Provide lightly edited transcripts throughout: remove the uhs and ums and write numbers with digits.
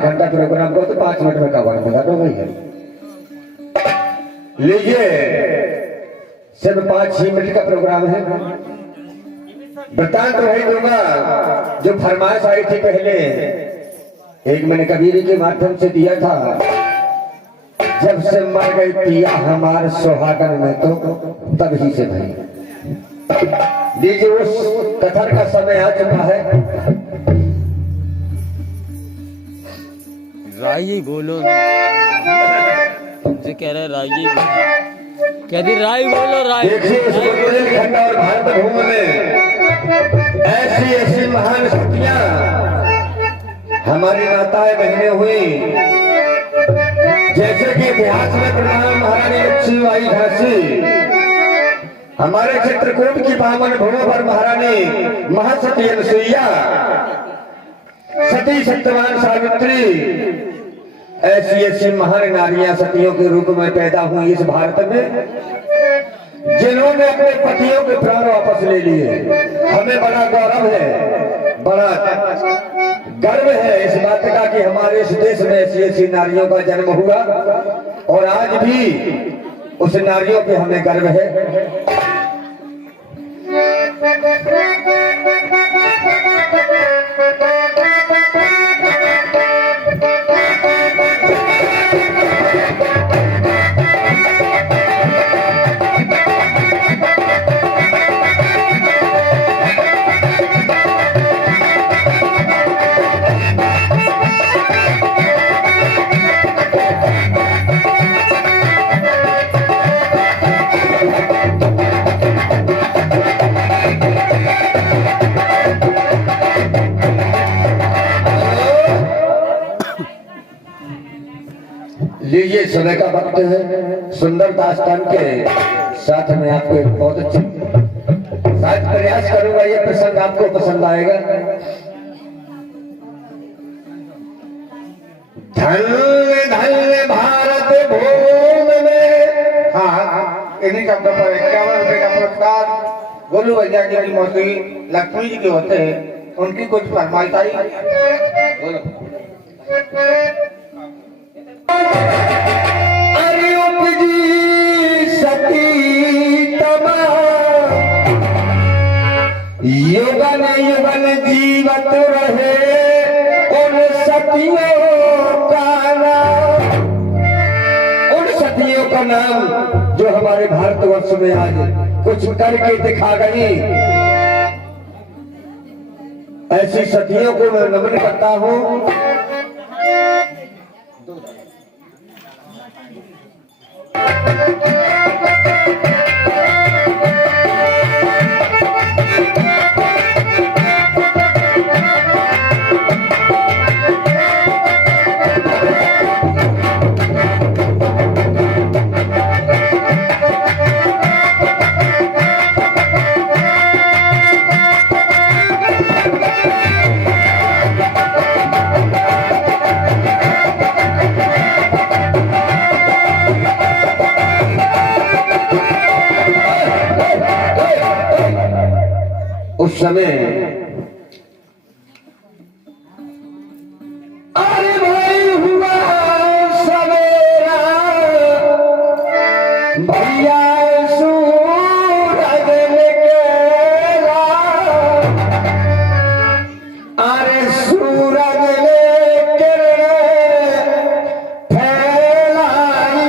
घंटा प्रोग्राम को तो 5 मिनट में कवर होगा तो भैया लीजिए, सिर्फ 5-6 मिनट का प्रोग्राम है। वृतांत वही दूंगा जो फरमाइश आई थी पहले, एक मैंने कबीर के माध्यम से दिया था, जब से मर गई पिया हमारे सुहागन में तो तभी से भाई। लीजिए, उस कथन का समय आ चुका है। राई बोलो जो कह रहे राई कह दी राई बोलो राई। देखिए, इस बुंदेलखंड और भारत भूमि में ऐसी ऐसी महान शक्तियां हमारी माताएं बहनें हुई, जैसे कि इतिहास में प्रधान महारानी लक्ष्मीबाई झांसी, हमारे चित्रकूट की पावन भूमि पर महारानी महासती अनुसुईया, सती सत्यवान सावित्री, ऐसी ऐसी महान नारियां सतियों के रूप में पैदा हुई इस भारत में, जिन्होंने अपने पतियों के प्राण वापस ले लिए। हमें बड़ा गौरव है, बड़ा गर्व है इस बात का कि हमारे इस देश में ऐसी ऐसी नारियों का जन्म हुआ, और आज भी उस नारियों पे हमें गर्व है। लीजिए, समय का वक्त है। सुंदर दास्तान के साथ में आपको एक बहुत अच्छा शायद प्रयास करूंगा, ये प्रसंग आपको पसंद आएगा। धन्य धन्य भारत भूमि में, हाँ, इन्हीं शब्दों पर 51 रुपए का पुरस्कार गोलू भैया जी की मौसी लक्ष्मी जी के होते हैं, उनकी कुछ फरमाइश आई। अरे उपजी सती तमा युगन युगन जीवत रहे उन सतियों का नाम, उन सतियों का नाम जो हमारे भारतवर्ष में आज कुछ करके दिखा गई। ऐसी सतियों को मैं नमन करता हूँ। उस समय अरे भाई हुआ सवेरा, भैया सूरज निकला, अरे सूरज ने फैलाई,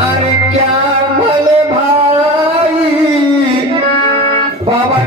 अरे क्या भले भाई बाबा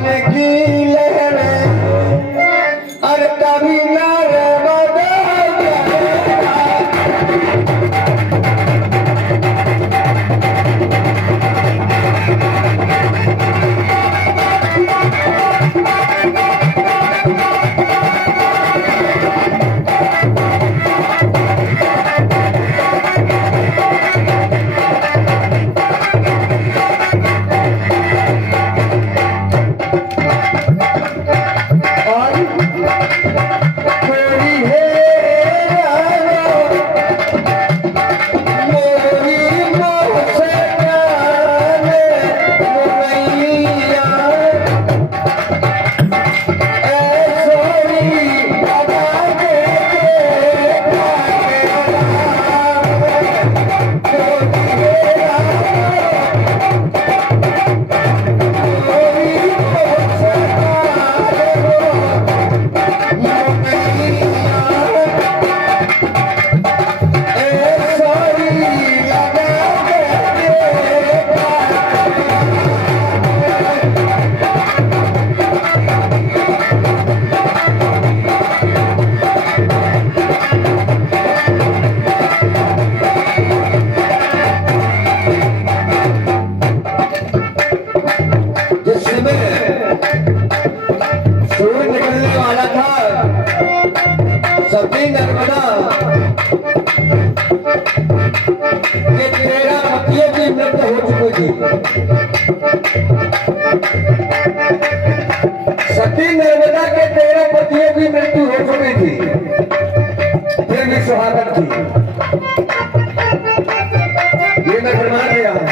सती नर्मदा के 13 पतियों की मृत्यु हो चुकी थी। सती नर्मदा के 13 पतियों की मृत्यु हो चुकी थी, फिर भी सुहागन थी। ये मैं फरमा दिया हूं।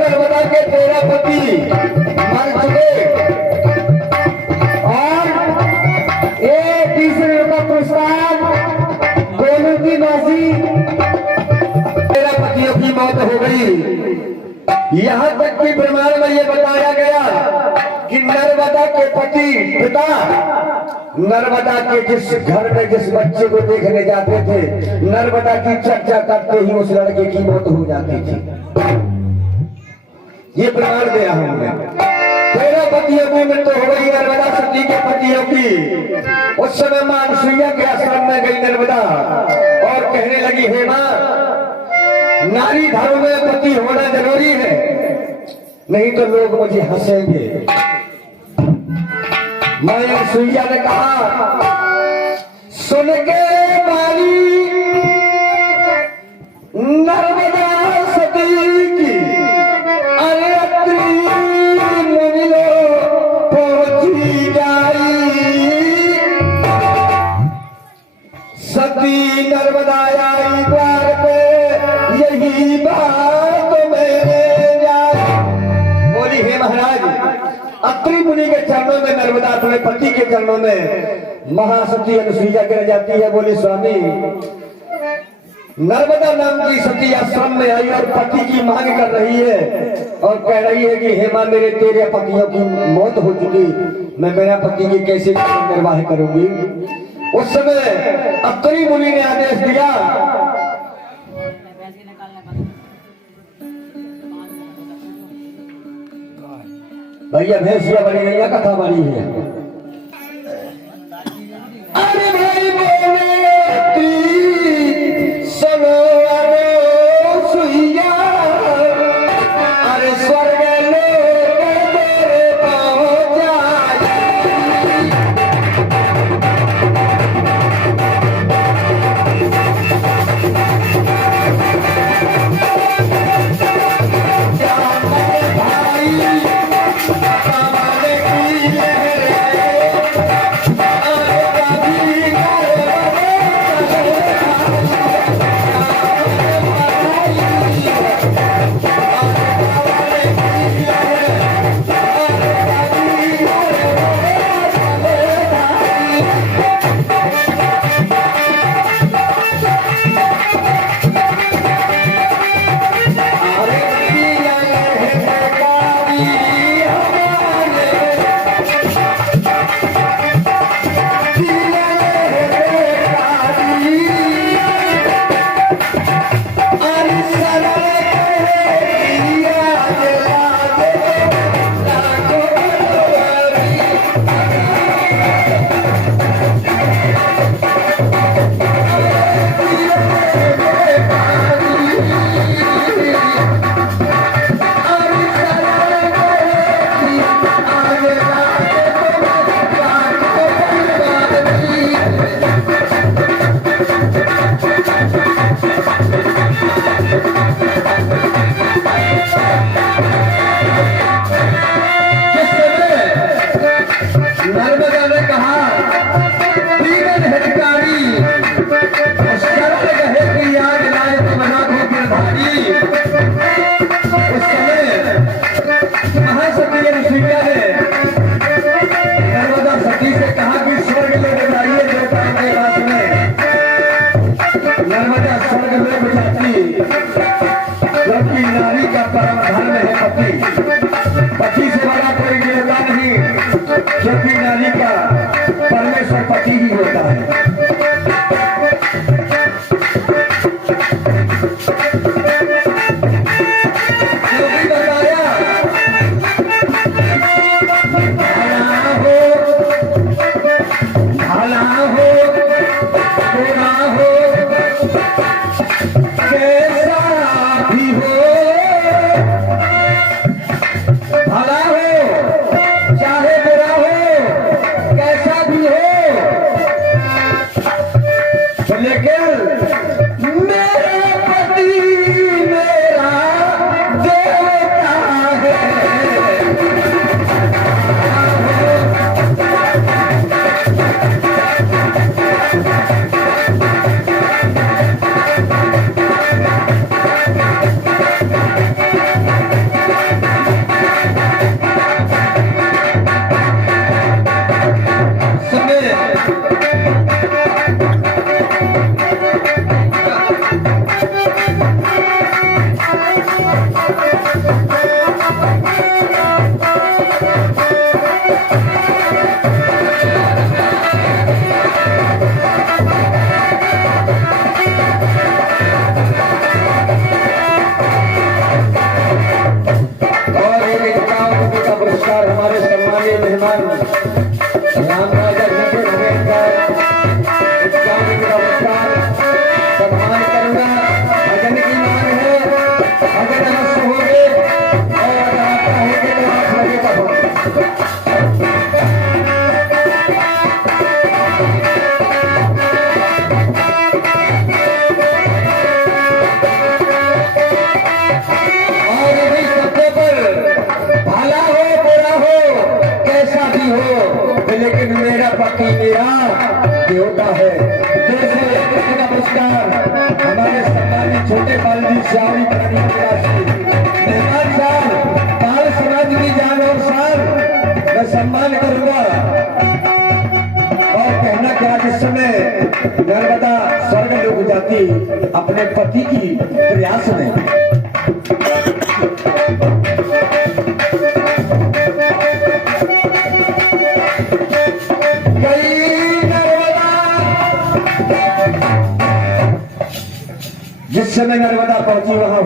नर्मदा के 13 पति मर चुके और एक तीसरे का पुरस्कार गोलू की मासी 13 पतियों की मौत हो गई। यहाँ तक कि प्रमाण में यह बताया गया कि नर्मदा के पति पिता नर्मदा के जिस घर में जिस बच्चे को देखने जाते थे, नर्मदा की चर्चा करते ही उस लड़के की मौत हो जाती थी। ये प्रमाण दिया हमने। 13 पतियों की मृत्यु हो गई नर्मदा सती के पतियों की। उस समय मां अनुसुईया के आश्रम में गई नर्मदा और कहने लगी, हे मां, नारी धर्म में पति होना जरूरी है, नहीं तो लोग मुझे हंसेंगे। मां अनुसुईया ने कहा, सुन के मारी नर्मदा सती की, अरे अत्रि मुनियो पहुंची जाई। सती नर्मदा आई द्वार पे, यही बात मैंने जानी। बोली, हे महाराज, अत्रि मुनि के चरणों में नर्मदा अपने पति के चरणों में महासती अनुसुईया गिर जाती है। बोली, स्वामी, नर्मदा नाम की सती आश्रम में आई और पति की मांग कर रही है और कह रही है कि हे मां, मेरे 13 पतियों की मौत हो चुकी, मैं मेरा पति की कैसे निर्वाह करूंगी। उस समय अत्रि मुनि ने आदेश दिया, भैया भैंसिया बड़ी नहीं है, कथा बड़ी है। अरे भाई बोले सुनो अनुसुईया, अरे स्वर्ग लोक तेरे पहुंच जाए। भाई कमल की लहर क्योंकि नारी का परमेश्वर पति ही होता है। जो भी बताया भला हो बुरा हो कैसा भी हो, भला हो चाहे बुरा हो कैसा भी हो, लेकिन मेरा पति मेरा देवता है। हमारे सम्मानीय मेहमान राम राजा जी के नमस्कार सम्मान करूंगा। भजन की मांग है, भजन अवश्य होंगे और अगर आप कहेंगे तो आप लगेगा। और अभी सबके पर भला हो बुरा हो कैसा भी हो, लेकिन मेरा पति मेरा देवता है। जैसे नमस्कार हमारे सम्मानित छोटे बालजी श्यावरी प्राणी मेहमान साहब बाल समाज की जान और शान मैं सम्मान करूंगा। और कहना क्या, जिस समय नर्मदा स्वर्ग लोग जाती अपने पति की प्रयास में, जिस समय नर्मदा पहुंची वहां